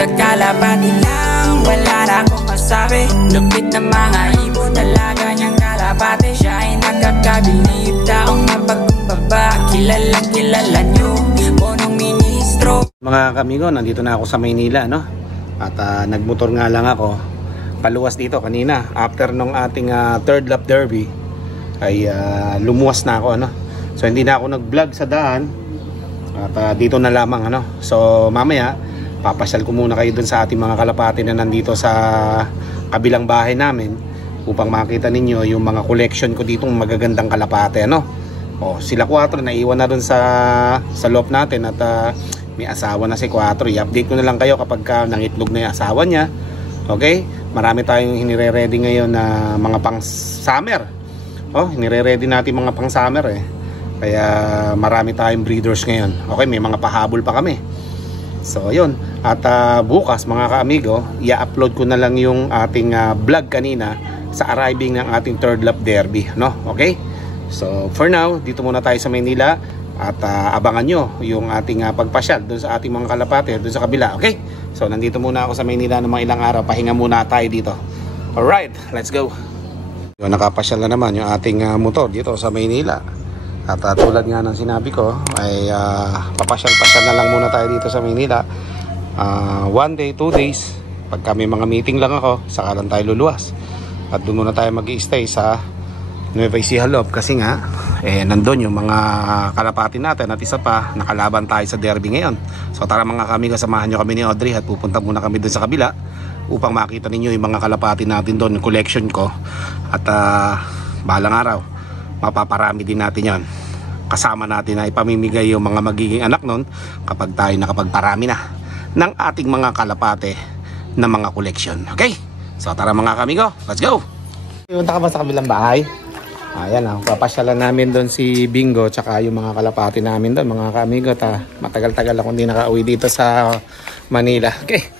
Kakalapati lang, wala na akong masabi. Lupit na mga ibon, dalaga niyang kalapati. Siya ay nakakabilib, taong mapagkumbaba. Kilalang kilala niyo, punong ministro. Mga kamigo, nandito na ako sa Maynila, no? At nagmotor nga lang ako paluwas dito kanina. After nung ating third lap derby ay lumuwas na ako, no? So hindi na ako nag-vlog sa daan. At dito na lamang, ano? So mamaya papasyal ko muna kayo dun sa ating mga kalapati na nandito sa kabilang bahay namin upang makita ninyo yung mga collection ko ditong magagandang kalapati, ano? O, sila 4 naiwan na dun sa loft natin at may asawa na si 4. I-update ko na lang kayo kapag nangitlog na yung asawa niya. Okay? Marami tayong hinire-ready ngayon na mga pang summer. Oh, hinire-ready natin mga pang summer eh. Kaya marami tayong breeders ngayon. Okay, may mga pahabol pa kami. So yun, at bukas mga kaamigo, i-upload ko na lang yung ating vlog kanina sa arriving ng ating third lap derby, no? Okay? So for now, dito muna tayo sa Maynila at abangan nyo yung ating pagpasyal doon sa ating mga kalapate doon sa kabila, okay? So nandito muna ako sa Maynila ng mga ilang araw, pahinga muna tayo dito. Alright, let's go. Yung nakapasyal na naman yung ating motor dito sa Maynila. At tulad nga ng sinabi ko ay papasyal-pasyal na lang muna tayo dito sa Maynila. 1 day, 2 days. Pagka may mga meeting lang ako, saka lang tayo luluwas. At doon muna tayo mag-i-stay sa Nueva Ecija Love. Kasi nga, nandun yung mga kalapati natin. At isa pa, nakalaban tayo sa derby ngayon. So tara mga kamigo, samahan nyo kami ni Audrey. At pupunta muna kami doon sa kabila upang makita ninyo yung mga kalapati natin doon, yung collection ko. At bahalang araw, mapaparami din natin yon. Kasama natin na ipamimigay yung mga magiging anak nun kapag tayo nakapagparami na ng ating mga kalapate na mga collection. Okay? So tara mga kamigo, let's go! Punta ka ba sa kabilang bahay? Ayan, papasyalan namin doon si Bingo tsaka yung mga kalapate namin doon mga kamigo. Matagal-tagal akong hindi nakauwi dito sa Manila. Okay,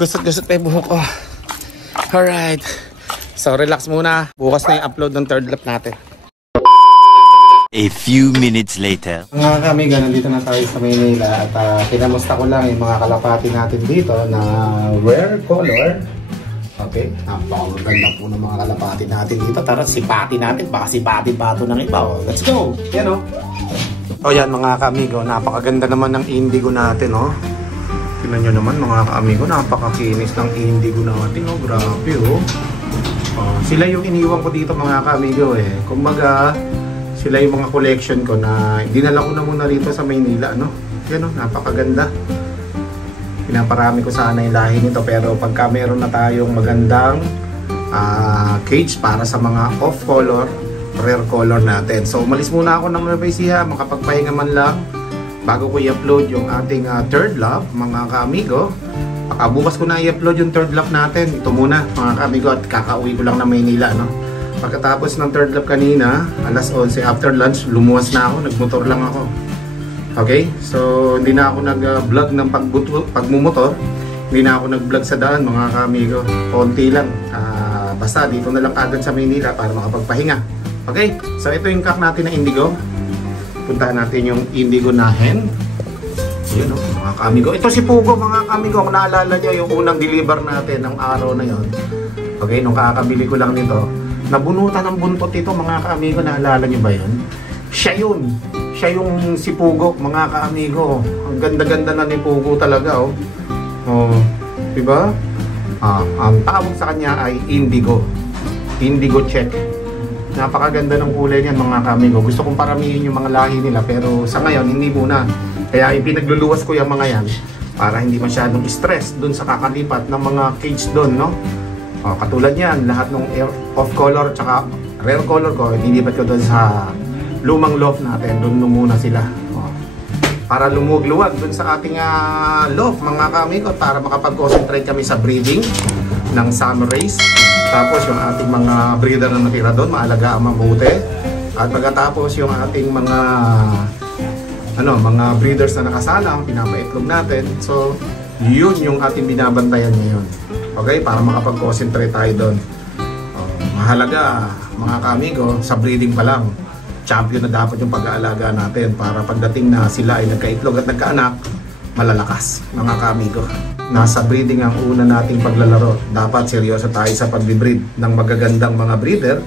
gusot-gusot pa yung buhok ko. Alright, so relax muna. Bukas na yung upload ng third lap natin. A few minutes later. Mga kamiga, nandito na tayo sa Maynila at kinamusta ko lang yung mga kalapati natin dito na rare color. Okay, napakaganda po ng mga kalapati natin dito. Tara, sipati natin, baka sipati pa ito ng iba. Oh, let's go! Yan o. O yan mga kamigo, napakaganda naman ng indigo natin. Oh. Tingnan nyo naman mga kamigo, napakakinis ng indigo natin. Oh, grabe oh. Sila yung iniwan ko dito mga kamigo eh. Kumbaga, sila yung mga collection ko na dinala ko na muna rito sa Maynila, no? Yan, no? Napakaganda. Pinaparami ko sana yung lahi nito, pero pagka meron na tayong magandang cage para sa mga off-color, rare color natin. So, umalis muna ako ng Nueva Ecija, makapagpahinga man lang bago ko i-upload yung ating third lap, mga kaamigo. Bukas ko na i-upload yung third lap natin. Ito muna, mga kaamigo, at kakauwi ko lang na Maynila, no? Pagkatapos ng third lap kanina, alas 11 after lunch, lumuwas na ako, nagmotor lang ako. Okay? So, hindi na ako nag-vlog ng pagmumotor. Hindi na ako nag-vlog sa daan, mga kamigo. Konti lang. Basta dito na lang agad sa Maynila para makapagpahinga. Okay? So, ito yung kak natin na indigo. Puntahan natin yung indigo na hen. Yun, no, mga kamigo. Ito si Pugo, mga kamigo. Kung naalala nyo yung unang deliver natin ng araw na yon. Okay? Nung kakabili ko lang nito, nabunutan ng buntot ito mga kaamigo, naalala nyo ba yun? Siya yun. Siya yung si Pugo mga kaamigo. Ang ganda-ganda na ni Pugo talaga oh. Oh, diba? Ang tawag sa kanya ay indigo. Indigo check. Napakaganda ng kulay niyan mga kaamigo. Gusto kong paramihin yung mga lahi nila pero sa ngayon hindi muna. Kaya ipinagluluwas ko yung mga yan para hindi masyadong stress dun sa kakalipat ng mga cage dun, no? Katulad yan, lahat ng off-color tsaka rare color ko, nilipat ko doon sa lumang loft natin. Doon muna sila. Para lumuwag-luwag doon sa ating loft, mga kamigo, para makapag-concentrate kami sa breeding ng summer race. Tapos yung ating mga breeder na natira doon, maalagaan mabuti. At pagkatapos yung ating mga breeders na nakasalang, pinapaitlog natin. So, yun yung ating binabantayan ngayon. Okay, para makapag-concentrate tayo doon. Mahalaga, mga kamigo, sa breeding pa lang, champion na dapat yung pag-aalaga natin para pagdating na sila ay nagkaitlog at nagkaanak, malalakas, mga kamigo. nasa breeding ang una nating paglalaro. Dapat seryoso tayo sa pag-breed ng magagandang mga breeder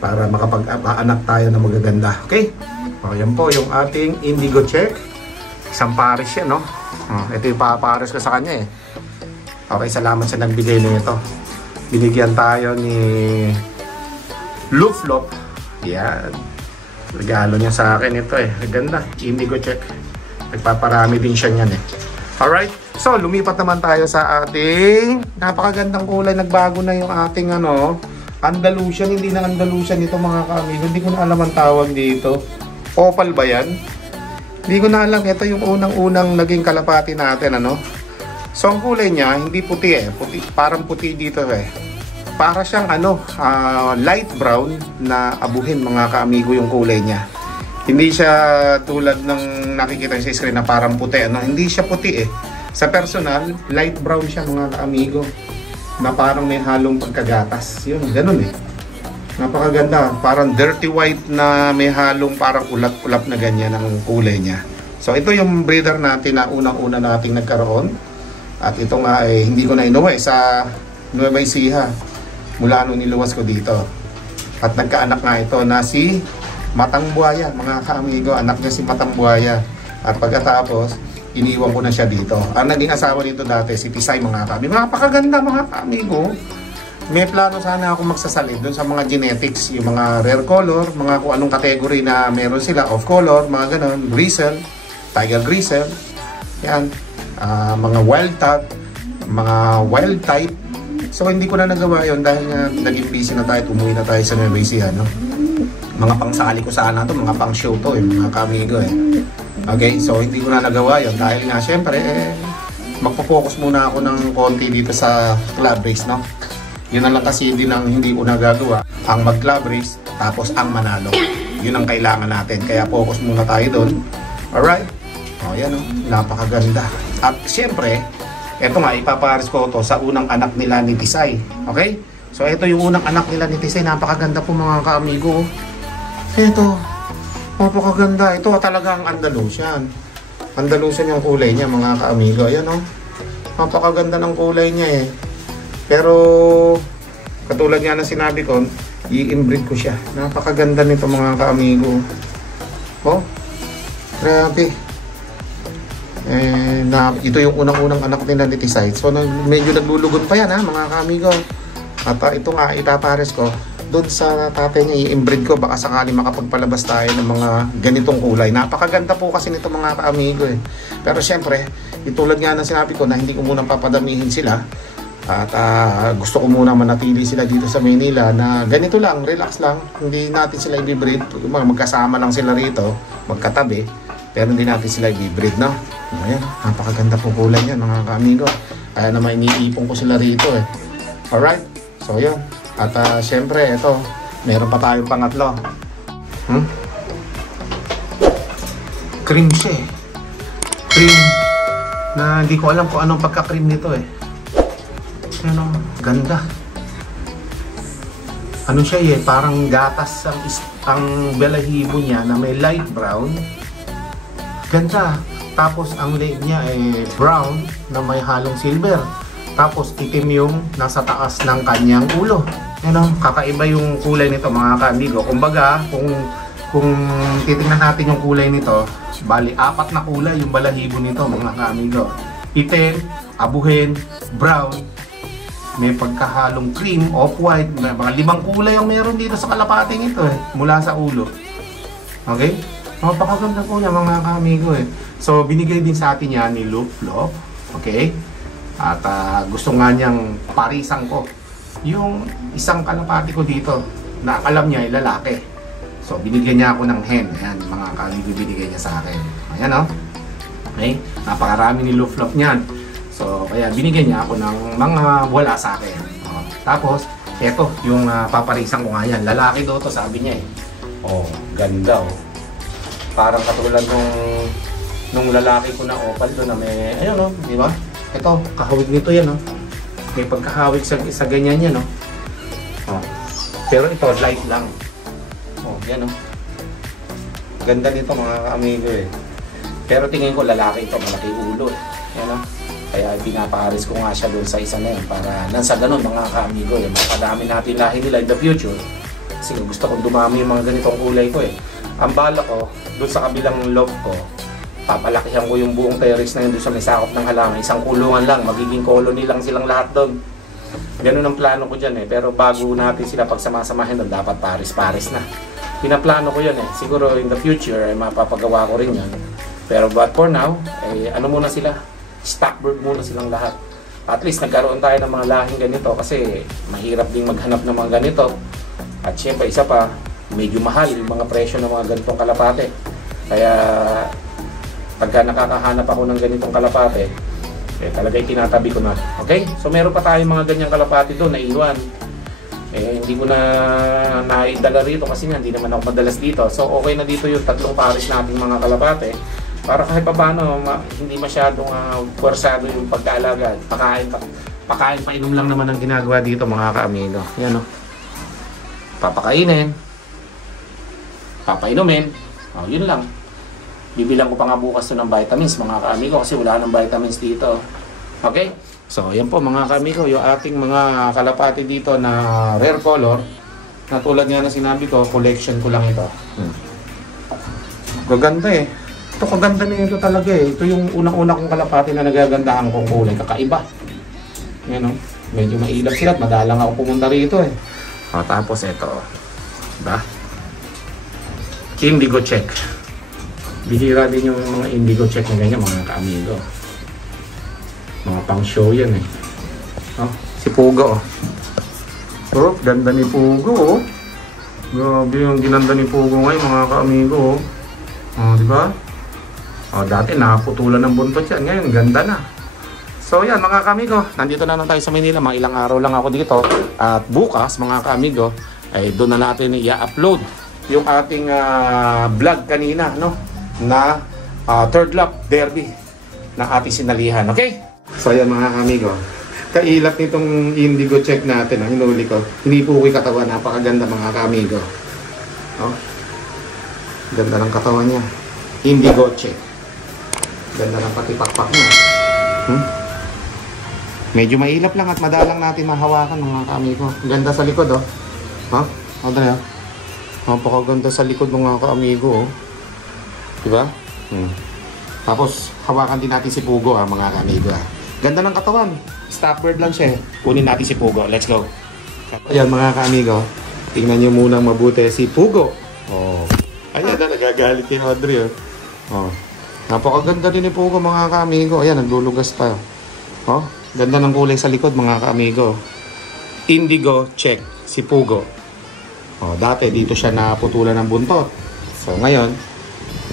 para makapag-anak tayo ng magaganda. Okay? O, yan po yung ating indigo check. Isang pares yan, no? Ito yung papares ko sa kanya eh. Okay, salamat sa nagbigay nito. Binigyan tayo ni Luflop. Yan. Regalo niya sa akin ito eh. Ganda. Indigo check. Nagpaparami din siya niyan eh. Alright. So, lumipat naman tayo sa ating napakagandang kulay. Nagbago na yung ating Andalusian. Hindi na Andalusian ito mga kamigo. Hindi ko na alam ang tawag dito. Opal ba yan? Hindi ko na alam. Ito yung unang-unang naging kalapati natin. So, ang kulay niya, hindi puti eh. Parang puti dito eh. Para siyang light brown na abuhin mga kaamigo yung kulay niya. Hindi siya tulad ng nakikita sa screen na parang puti. Hindi siya puti eh. Sa personal, light brown siya mga kaamigo. Na parang may halong pagkagatas. Yun, ganun eh. Napakaganda. Parang dirty white na may halong parang ulap-ulap na ganyan ang kulay niya. So ito yung breeder natin na unang-una nating nagkaroon. At ito nga eh, hindi ko na inuwi sa Nueva Ecija mula nung niluwas ko dito. At nagkaanak nga ito na si Matang Buhaya, mga kaamigo. Anak niya si Matang Buhaya. At pagkatapos, iniwan ko na siya dito. Ang naging asawa nito dati, si Tisay mga kaamigo. Napakaganda mga kaamigo. May plano sana ako magsasalit doon sa mga genetics, yung mga rare color, mga kung anong category na meron sila, off color, mga ganon, gristle, tiger gristle, yan. Mga wild type, mga wild type. So hindi ko na nagawa yon dahil naging busy na tayo, umuwi na tayo sa Nueva Ecija, mga pangsali ko sana to, mga pang show to mga kamigo eh. Okay, so hindi ko na nagawa yon dahil nga syempre magpo-focus muna ako ng konti dito sa club race, Yun na lang kasi din ang hindi ko nagagawa, ang mag club race tapos ang manalo. Yun ang kailangan natin, kaya focus muna tayo doon. Alright. O yan napakaganda. At siyempre, eto nga, ipapares ko to sa unang anak nila ni Tisay. Okay? So ito yung unang anak nila ni Tisay. Napakaganda po mga kaamigo. Ito, napakaganda. Ito talagang Andalusian. Andalusian yung kulay niya mga kaamigo. Ayan napakaganda ng kulay niya eh. Pero, katulad nga na sinabi ko, i-inbreed ko siya. Napakaganda nito mga kaamigo. Grabe. Ito yung unang-unang anak nila ni Tisay. So medyo naglulugon pa yan mga kaamigo. At ito nga ipapares ko doon sa tatay niya, i-inbreed ko, baka sakali makapagpalabas tayo ng mga ganitong kulay. Napakaganda po kasi nito mga kaamigo eh. Pero syempre, itulad nga ng sinabi ko na hindi ko muna papadamihin sila. At gusto ko muna manatili sila dito sa Manila na ganito lang, relax lang. Hindi natin sila i-breed, magkasama lang sila rito, magkatabi. Pero hindi natin sila i-breed, Ayan, napakaganda po kulay yan mga kaamigo. Kaya naman iniipon ko sila rito eh. Alright, so yun. At syempre, ito, meron pa tayong pangatlo. Cream siya eh. Cream na hindi ko alam kung anong pagka-cream nito eh. Ayan ganda. Ano siya eh, parang gatas ang balahibo niya na may light brown. Ganda. Tapos ang leg niya ay brown na may halong silver. Tapos itim yung nasa taas ng kanyang ulo. Kakaiba yung kulay nito mga kaamigo. Kumbaga, kung titingnan natin yung kulay nito, bali 4 na kulay yung balahibo nito mga kaamigo. Itim, abuhin, brown, may pagkahalong cream, off-white, mga 5 kulay ang meron dito sa kalapating ito mula sa ulo. Okay? Napakaganda po niya mga kaamigo So binigay din sa atin yan ni Luflop. Okay? At gusto nga niyang parisan ko yung isang kalapati ko dito na alam niya ay lalaki. So binigyan niya ako ng hen. Ayan, mga kaamigo binigay niya sa akin. Ayan Okay? Napakarami ni Luflop niyan. So kaya binigyan niya ako ng mga wala sa akin. Tapos eto yung paparisan ko nga yan. Lalaki daw to sabi niya eh. Ganda Parang katulad nung lalaki ko na opal doon na may, di ba? Ito, kahawig nito yan, May pagkahawig sa ganyan yan, Pero ito, light lang. Yan, Ganda nito mga kaamigo eh. Pero tingin ko lalaki ito, malaki ulo. Yan, Kaya pinapares ko nga siya doon sa isa na yun para nasa ganun mga ka-amigo. Mapadami natin lahi nila in the future. Kasi gusto kong dumami yung mga ganitong kulay ko eh. Ang bala ko, doon sa kabilang loob ko, papalakihan ko yung buong terrace na yun doon sa may sakop ng halaman. Isang kulungan lang, magiging colony lang silang lahat doon. Ganun ang plano ko dyan eh. Pero bago natin sila pagsamasamahin doon, dapat pares-pares na. Pinaplano ko yan eh. Siguro in the future, ay mapapagawa ko rin yan. Pero but for now, ano muna sila? Stock bird muna silang lahat. At least nagkaroon tayo ng mga lahing ganito kasi mahirap ding maghanap ng mga ganito. At syempre isa pa, medyo mahal yung mga presyo ng mga ganitong kalapate. Kaya pagka nakakahanap ako ng ganitong kalapate, talagang tinatabi ko na. Okay? So meron pa tayong mga ganyang kalapate doon na iwan. Hindi ko na naidala rito kasi nga hindi naman ako madalas dito. So okay na dito yung 3 pares nating mga kalapate. Para kahit pa paano, hindi masyadong puwersado yung pagkaalaga. Pakain pa inom lang naman ang ginagawa dito mga ka-amigo. Yan o. Papakainin. Papainumin. Yun lang. Bibilang ko pa nga bukas to ng vitamins mga ka-amigo kasi wala nang vitamins dito. Okay? So, yan po mga ka-amigo. Yung ating mga kalapati dito na rare color. Na tulad nga na sinabi ko, collection ko lang ito. Gaganda eh. Ito kaganda na ito talaga eh. Ito yung unang-una kong kalapati na nagagandahan kong kulay. Kakaiba. Yan o. Medyo mailap sila at madalang ako pumunta rito eh. Tapos ito. Diba? Indigo check. Bihira din yung mga indigo check na ganyan mga ka-amigo. Mga pang show yan eh. Si Pugo oh. Ganda ni Pugo oh. Grabe yung ginanda ni Pugo ngayon mga ka-amigo oh. Diba? Dati naputulan ng buntot yan. Ngayon, ganda na. So yan mga ka-amigo, nandito na tayo sa Manila. Mga ilang araw lang ako dito. At bukas mga ka-amigo, ay doon na natin i-upload yung ating vlog kanina, no? Na third lap derby na ating sinalihan. Okay? So yan mga ka-amigo, kailap nitong indigo check natin. Hinuli ko. Hindi po ko katawan. Napakaganda mga ka-amigo. Ganda ng katawan niya. Indigo check. Ganda ng pati pakpak niya. Medyo mailap lang at madalang natin mahawakan mga ka-amigo. Ganda sa likod oh. Audrey oh. Napakaganda sa likod mga ka-amigo oh. Diba? Tapos hawakan din natin si Pugo mga ka-amigo Ganda ng katawan. Stop bird lang siya eh. Kunin natin si Pugo. Let's go. Ayan mga ka-amigo. Tingnan nyo munang mabuti si Pugo. Ayan na, nagagalit kay Audrey oh. Napakaganda din ni Pugo mga ka-amigo. Ayan, naglulugas pa. Ganda ng kulay sa likod mga ka-amigo. Indigo check si Pugo. Dati dito siya naputulan ng buntot. So ngayon,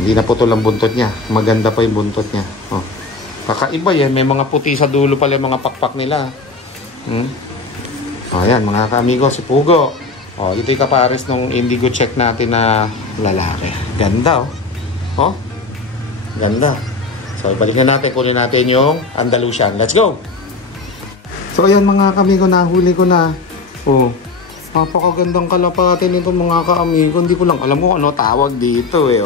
hindi naputol ang buntot niya. Maganda pa yung buntot niya. Kakaiba yan. May mga puti sa dulo pala yung mga pakpak nila. Ayan mga ka-amigo, si Pugo. Ito yung kapares ng indigo check natin na lalaki. Ganda oh. Ganda. So, ibalik na natin. Kunin natin yung Andalusian. Let's go! So, ayan mga ka-amigo. Nahuli ko na. Napakagandang kalapati nito mga ka-amigo. Hindi ko lang alam kung ano tawag dito eh.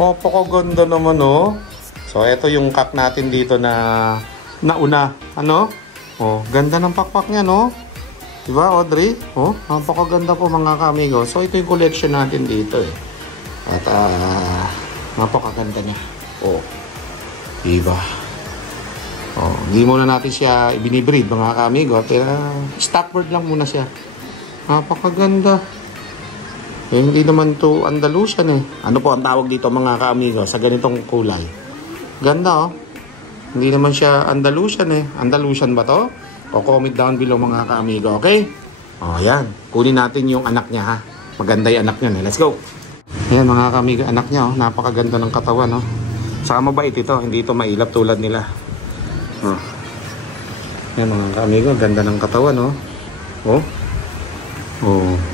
Napakaganda naman So, ito yung cup natin dito na nauna. Ganda ng pakpak niya Diba Audrey? Napakaganda po mga ka-amigo. So, ito yung collection natin dito eh. At napakaganda niya. Diba? Hindi muna natin siya ibinibreed mga ka-amigo. Pero stock bird lang muna siya. Napakaganda. Hindi naman to Andalusian eh. Ano po ang tawag dito mga ka-amigo sa ganitong kulay? Ganda Hindi naman siya Andalusian eh. Andalusian ba to? O comment down below mga ka-amigo. Okay? Yan. Kunin natin yung anak niya ha. Maganda yung anak niya. Let's go. Ayan mga ka-amigo, anak niya napakaganda ng katawan Saka mabait ito, hindi ito mailap tulad nila. Ayan mga ka-amigo, ganda ng katawan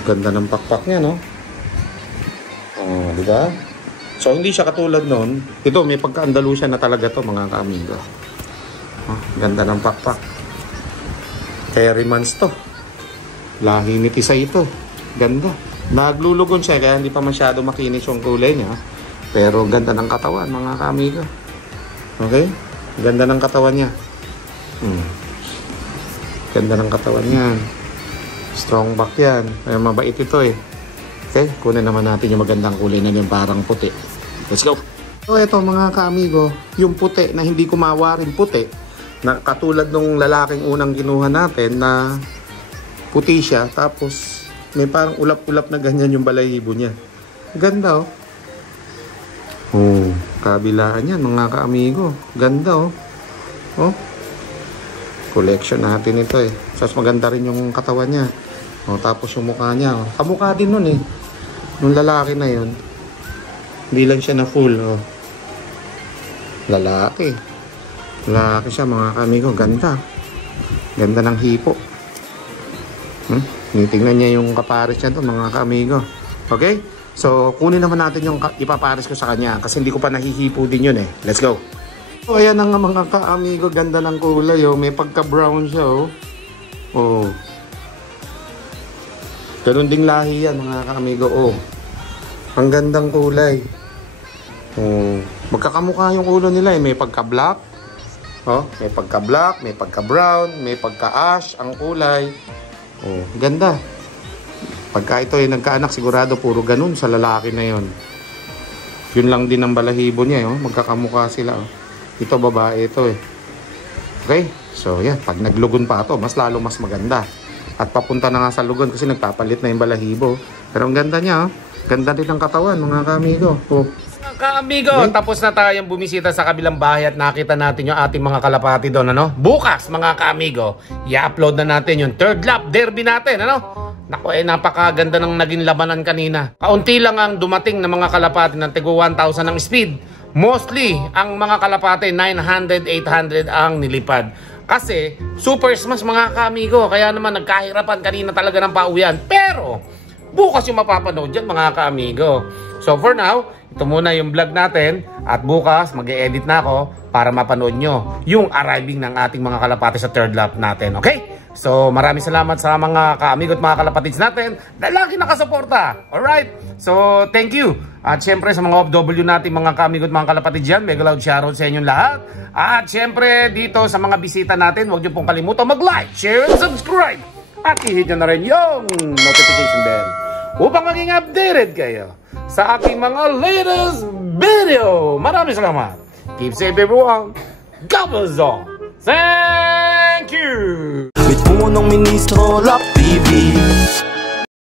ganda ng pakpak niya diba? So hindi siya katulad nun. Ito may pagka-Andalusian na talaga to mga ka-amigo. Ganda ng pakpak. Terrimans to. Lahi ni Tisay ito. Ganda. Naglulugon siya kaya hindi pa masyado makinis yung kulay niya. Pero ganda ng katawan mga ka-amigo. Okay? Ganda ng katawan niya. Ganda ng katawan niyan. Strong back yan. Ay, mabait ito eh. Okay, kunin naman natin yung magandang kulay na yung parang puti. Let's go! So ito mga ka-amigo, yung puti na hindi kumawarin puti, na katulad nung lalaking unang kinuha natin na puti siya, tapos may parang ulap-ulap na ganyan yung balahibo niya. Ganda oh. Oh, kabilaan yan mga ka-amigo. Ganda oh. Oh. Collection natin ito eh. So maganda rin yung katawan niya. Oh, tapos yung mukha niya. Oh. Kamukha din nun eh. Nung lalaki na yun. Hindi lang siya na full. Oh. Lalaki. Lalaki siya mga ka-amigo. Ganda. Ganda ng hipo. Tingnan niya yung kapares niya to mga ka-amigo. Okay? So, kunin naman natin yung ipapares ko sa kanya. Kasi hindi ko pa nahihipo din yun eh. Let's go. So, ayan ang mga ka-amigo. Ganda ng kulay oh. May pagka-brown siya oh. Oh. Ganun ding lahi yan mga ka-amigo oh. Ang gandang kulay. Oh. Magkakamukha yung ulo nila eh. May pagka-black. Oh, may pagka-black, may pagka-brown, may pagka-ash ang kulay. Oh, ganda. Pagka ito ay nagkaanak, sigurado puro ganun sa lalaki na yon. Yun lang din ang balahibo niya, oh. Magkakamukha sila, oh. Ito babae ito eh. Okay? So, yan. Pag naglugon pa ito, mas lalo mas maganda. At papunta na nga sa lugon kasi nagpapalit na yung balahibo. Pero ang ganda niya, oh. Ganda din ang katawan, mga ka-amigo. Oh. Ka-amigo, tapos na tayong bumisita sa kabilang bahay at nakita natin yung ating mga kalapati doon, ano? Bukas, mga ka-amigo, i-upload na natin yung third lap derby natin, ano? Naku, napakaganda ng naging labanan kanina. Kaunti lang ang dumating ng mga kalapati ng tigo 1,000 ng speed. Mostly, ang mga kalapati 900, 800 ang nilipad. Kasi, super smash mga ka-amigo, kaya naman nagkahirapan kanina talaga ng pauwian. Pero, bukas yung mapapanood dyan mga ka-amigo. So for now, ito muna yung vlog natin at bukas mag-e-edit na ako para mapanood nyo yung arriving ng ating mga kalapati sa third lap natin. Okay? So maraming salamat sa mga ka-amigo at mga kalapatids natin na lagi nakasuporta. Alright? So thank you. At syempre sa mga OFW natin mga ka-amigo at mga kalapatids dyan, mega loud shoutout sa inyong lahat. At syempre dito sa mga bisita natin, huwag nyo pong kalimutan mag-like, share, and subscribe. At i-hit nyo na rin yung notification bell upang maging updated kayo sa aking mga latest video. Maraming salamat. Keep safe everyone. God bless all. Thank you. With punong ministro, Lap TV.